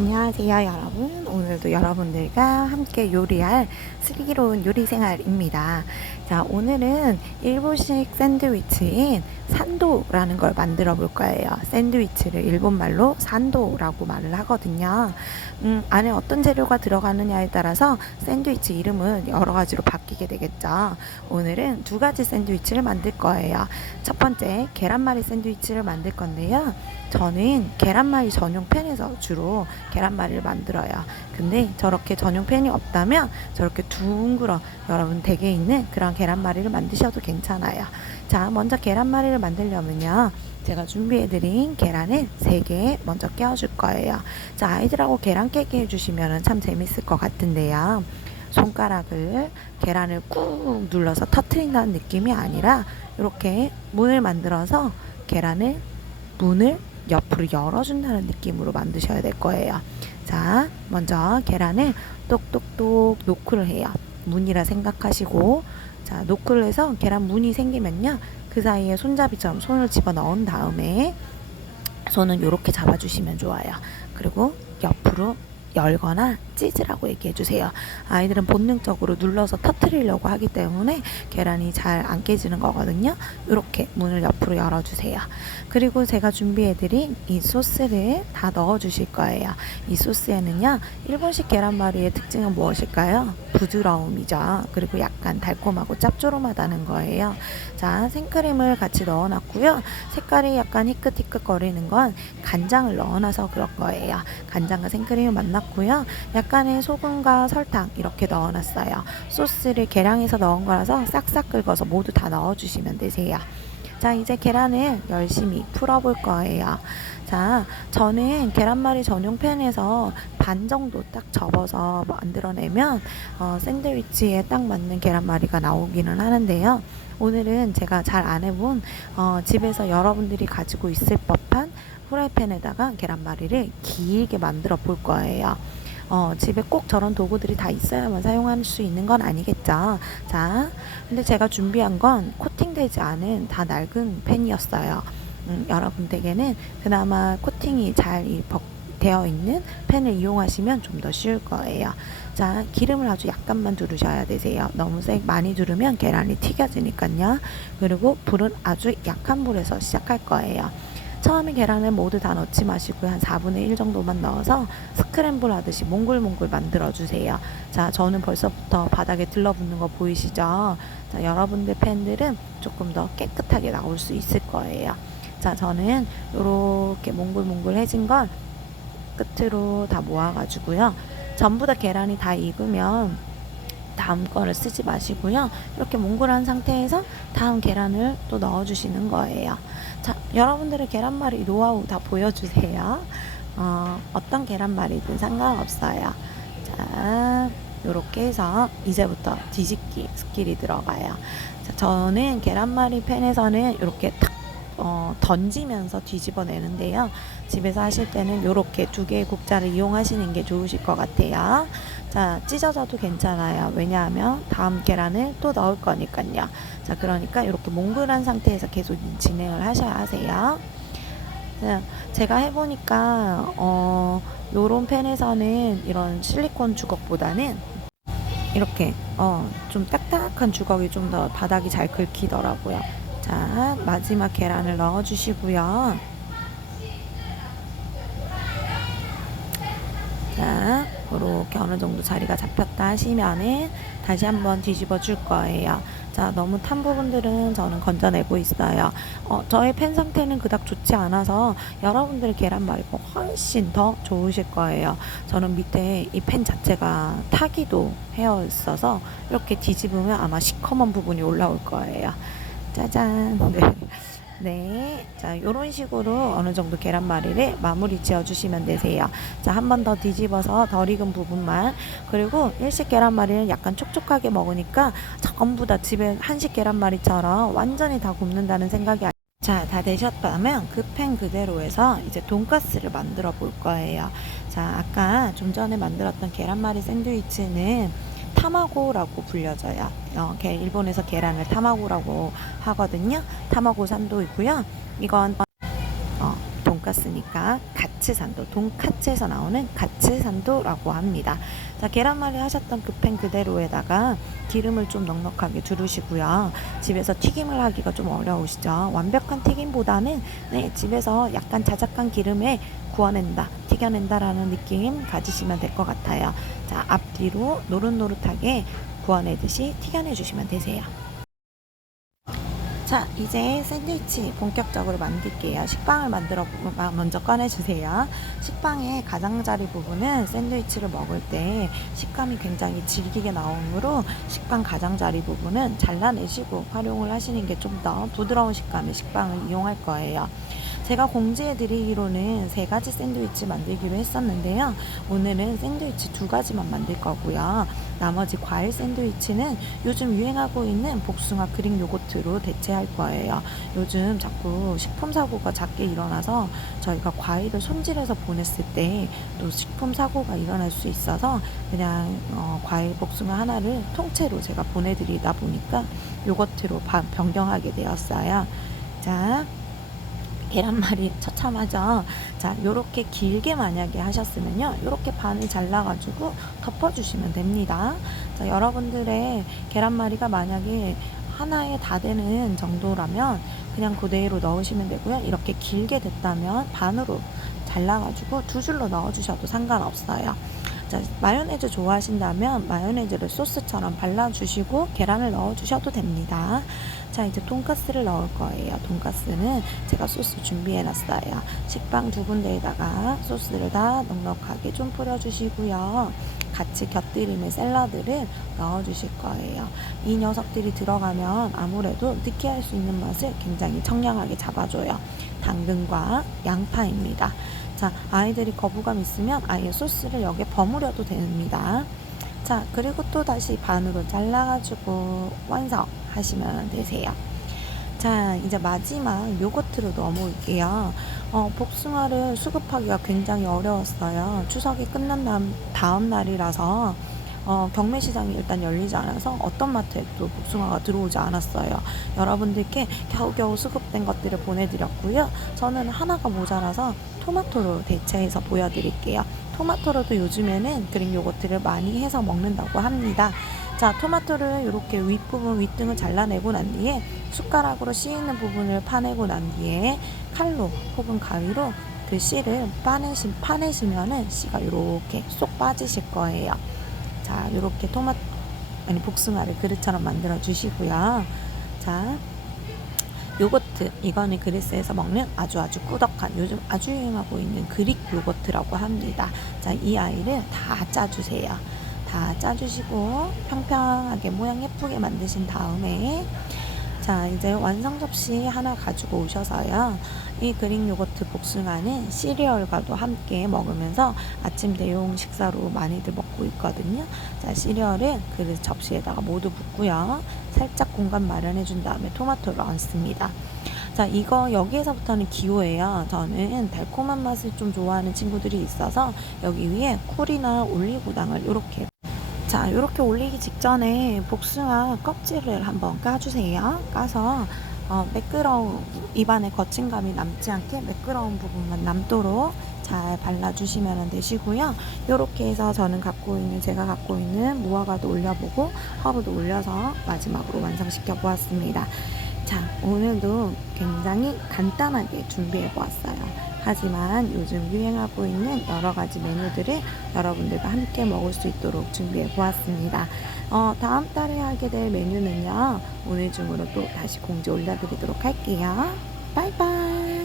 안녕하세요 여러분. 오늘도 여러분들과 함께 요리할 슬기로운 요리생활입니다. 자, 오늘은 일본식 샌드위치인 산도라는 걸 만들어 볼 거예요. 샌드위치를 일본말로 산도라고 말을 하거든요. 안에 어떤 재료가 들어가느냐에 따라서 샌드위치 이름은 여러 가지로 바뀌게 되겠죠. 오늘은 두 가지 샌드위치를 만들 거예요. 첫 번째, 계란말이 샌드위치를 만들 건데요. 저는 계란말이 전용 팬에서 주로 계란말이를 만들어요. 근데 저렇게 전용 팬이 없다면 저렇게 둥그러 여러분 댁에 있는 그런 계란말이를 만드셔도 괜찮아요. 자, 먼저 계란말이를 만들려면요, 제가 준비해드린 계란을 3개 먼저 깨워줄 거예요. 자, 아이들하고 계란 깨기 해주시면 참 재밌을 것 같은데요, 손가락을 계란을 꾹 눌러서 터트린다는 느낌이 아니라 이렇게 문을 만들어서 계란을 문을 옆으로 열어준다는 느낌으로 만드셔야 될 거예요. 자, 먼저 계란을 똑똑똑 노크를 해요. 문이라 생각하시고, 자, 노크를 해서 계란 문이 생기면요, 그 사이에 손잡이처럼 손을 집어 넣은 다음에 손은 이렇게 잡아주시면 좋아요. 그리고 옆으로 열거나 찢으라고 얘기해 주세요. 아이들은 본능적으로 눌러서 터트리려고 하기 때문에 계란이 잘 안 깨지는 거거든요. 이렇게 문을 옆으로 열어주세요. 그리고 제가 준비해드린 이 소스를 다 넣어주실 거예요. 이 소스에는요, 일본식 계란말이의 특징은 무엇일까요? 부드러움이죠. 그리고 약간 달콤하고 짭조름하다는 거예요. 자, 생크림을 같이 넣어놨고요. 색깔이 약간 희끗희끗 거리는 건 간장을 넣어놔서 그럴 거예요. 간장과 생크림을 만났고요. 약간의 소금과 설탕 이렇게 넣어놨어요. 소스를 계량해서 넣은 거라서 싹싹 긁어서 모두 다 넣어주시면 되세요. 자, 이제 계란을 열심히 풀어볼 거예요. 자, 저는 계란말이 전용 팬에서 반 정도 딱 접어서 만들어내면 샌드위치에 딱 맞는 계란말이가 나오기는 하는데요. 오늘은 제가 잘 안 해본 집에서 여러분들이 가지고 있을 법한 후라이팬에다가 계란말이를 길게 만들어 볼 거예요. 집에 꼭 저런 도구들이 다 있어야만 사용할 수 있는 건 아니겠죠. 자, 근데 제가 준비한 건 코팅되지 않은 다 낡은 팬이었어요. 여러분 댁에는 그나마 코팅이 잘 되어 있는 팬을 이용하시면 좀 더 쉬울 거예요. 자, 기름을 아주 약간만 두르셔야 되세요. 너무 많이 두르면 계란이 튀겨지니까요. 그리고 불은 아주 약한 불에서 시작할 거예요. 처음에 계란을 모두 다 넣지 마시고 한 4분의 1 정도만 넣어서 스크램블 하듯이 몽글몽글 만들어 주세요. 자, 저는 벌써부터 바닥에 들러붙는 거 보이시죠? 자, 여러분들 팬들은 조금 더 깨끗하게 나올 수 있을 거예요. 자, 저는 이렇게 몽글몽글해진 걸 끝으로 다 모아가지고요. 전부 다 계란이 다 익으면 다음 거를 쓰지 마시고요. 이렇게 몽글한 상태에서 다음 계란을 또 넣어주시는 거예요. 자, 여러분들의 계란말이 노하우 다 보여주세요. 어떤 계란말이든 상관없어요. 자, 요렇게 해서 이제부터 뒤집기 스킬이 들어가요. 자, 저는 계란말이 팬에서는 이렇게 탁 던지면서 뒤집어 내는데요. 집에서 하실 때는 이렇게 2개의 국자를 이용하시는 게 좋으실 것 같아요. 자, 찢어져도 괜찮아요. 왜냐하면 다음 계란을 또 넣을 거니까요. 자, 그러니까 이렇게 몽글한 상태에서 계속 진행을 하셔야 하세요. 자, 제가 해보니까 요런 팬에서는 이런 실리콘 주걱보다는 이렇게 좀 딱딱한 주걱이 좀 더 바닥이 잘 긁히더라고요. 자, 마지막 계란을 넣어주시고요. 자, 이렇게 어느 정도 자리가 잡혔다 하시면은 다시 한번 뒤집어 줄 거예요. 자, 너무 탄 부분들은 저는 건져내고 있어요. 저의 팬 상태는 그닥 좋지 않아서 여러분들 계란말이가 훨씬 더 좋으실 거예요. 저는 밑에 이 팬 자체가 타기도 해어 있어서 이렇게 뒤집으면 아마 시커먼 부분이 올라올 거예요. 짜잔. 네. 네. 자, 요런 식으로 어느 정도 계란말이를 마무리 지어 주시면 되세요. 자, 한 번 더 뒤집어서 덜 익은 부분만. 그리고 일식 계란말이는 약간 촉촉하게 먹으니까 전부 다 집에 한식 계란말이처럼 완전히 다 굽는다는 생각이 자, 다 되셨다면 그 팬 그대로 해서 이제 돈가스를 만들어 볼 거예요. 자, 아까 좀 전에 만들었던 계란말이 샌드위치는 타마고라고 불려져요. 일본에서 계란을 타마고라고 하거든요. 타마고 산도이고요. 이건 돈가스니까 가츠산도, 돈카츠에서 나오는 가츠산도라고 합니다. 자, 계란말이 하셨던 그 팬 그대로에다가 기름을 좀 넉넉하게 두르시고요. 집에서 튀김을 하기가 좀 어려우시죠? 완벽한 튀김보다는 집에서 약간 자작한 기름에 구워낸다, 튀겨낸다라는 느낌 가지시면 될 것 같아요. 자, 앞뒤로 노릇노릇하게 구워내듯이 튀겨내 주시면 되세요. 자, 이제 샌드위치 본격적으로 만들게요. 식빵을 먼저 꺼내주세요. 식빵의 가장자리 부분은 샌드위치를 먹을 때 식감이 굉장히 질기게 나오므로 식빵 가장자리 부분은 잘라내시고 활용을 하시는 게 좀 더 부드러운 식감의 식빵을 이용할 거예요. 제가 공지해드리기로는 3가지 샌드위치 만들기로 했었는데요. 오늘은 샌드위치 2가지만 만들 거고요. 나머지 과일 샌드위치는 요즘 유행하고 있는 복숭아 그릭 요거트로 대체할 거예요. 요즘 자꾸 식품 사고가 잦게 일어나서 저희가 과일을 손질해서 보냈을 때 또 식품 사고가 일어날 수 있어서 그냥 과일 복숭아 하나를 통째로 제가 보내드리다 보니까 요거트로 변경하게 되었어요. 자, 계란말이 처참하죠. 자, 요렇게 길게 만약에 하셨으면요, 요렇게 반을 잘라가지고 덮어주시면 됩니다. 자, 여러분들의 계란말이가 만약에 하나에 다 되는 정도라면 그냥 그대로 넣으시면 되고요. 이렇게 길게 됐다면 반으로 잘라가지고 2줄로 넣어주셔도 상관없어요. 자, 마요네즈 좋아하신다면 마요네즈를 소스처럼 발라주시고 계란을 넣어주셔도 됩니다. 자, 이제 돈가스를 넣을 거예요. 돈가스는 제가 소스 준비해놨어요. 식빵 2군데에다가 소스를 다 넉넉하게 좀 뿌려주시고요. 같이 곁들임의 샐러드를 넣어주실 거예요. 이 녀석들이 들어가면 아무래도 느끼할 수 있는 맛을 굉장히 청량하게 잡아줘요. 당근과 양파입니다. 자, 아이들이 거부감 있으면 아예 소스를 여기에 버무려도 됩니다. 자, 그리고 또 다시 반으로 잘라가지고 완성하시면 되세요. 자, 이제 마지막 요거트로 넘어올게요. 복숭아를 수급하기가 굉장히 어려웠어요. 추석이 끝난 다음 날이라서 경매시장이 일단 열리지 않아서 어떤 마트에도 복숭아가 들어오지 않았어요. 여러분들께 겨우겨우 수급된 것들을 보내드렸고요. 저는 하나가 모자라서 토마토로 대체해서 보여드릴게요. 토마토로도 요즘에는 그릭 요거트를 많이 해서 먹는다고 합니다. 자, 토마토를 이렇게 윗부분, 윗등을 잘라내고 난 뒤에 숟가락으로 씨 있는 부분을 파내고 난 뒤에 칼로 혹은 가위로 그 씨를 파내시면은 씨가 이렇게 쏙 빠지실 거예요. 자, 이렇게 복숭아를 그릇처럼 만들어 주시고요. 자, 요거트, 이거는 그리스에서 먹는 아주 꾸덕한, 요즘 아주 유행하고 있는 그릭 요거트라고 합니다. 자, 이 아이를 다 짜주세요. 다 짜주시고 평평하게 모양 예쁘게 만드신 다음에, 자, 이제 완성 접시 하나 가지고 오셔서요, 이 그릭 요거트 복숭아는 시리얼과도 함께 먹으면서 아침 대용 식사로 많이들 먹고 있거든요. 자, 시리얼을 그릇 접시에다가 모두 붓고요, 살짝 공간 마련해 준 다음에 토마토를 얹습니다. 자, 이거 여기에서부터는 기호예요. 저는 달콤한 맛을 좀 좋아하는 친구들이 있어서 여기 위에 꿀이나 올리고당을 이렇게, 자, 이렇게 올리기 직전에 복숭아 껍질을 한번 까주세요. 까서 매끄러운, 입안에 거침감이 남지 않게 매끄러운 부분만 남도록 잘 발라주시면 되시고요. 이렇게 해서 제가 갖고 있는 무화과도 올려보고 허브도 올려서 마지막으로 완성시켜 보았습니다. 자, 오늘도 굉장히 간단하게 준비해 보았어요. 하지만 요즘 유행하고 있는 여러 가지 메뉴들을 여러분들과 함께 먹을 수 있도록 준비해 보았습니다. 다음 달에 하게 될 메뉴는요, 오늘 중으로 또 다시 공지 올려드리도록 할게요. 바이바이.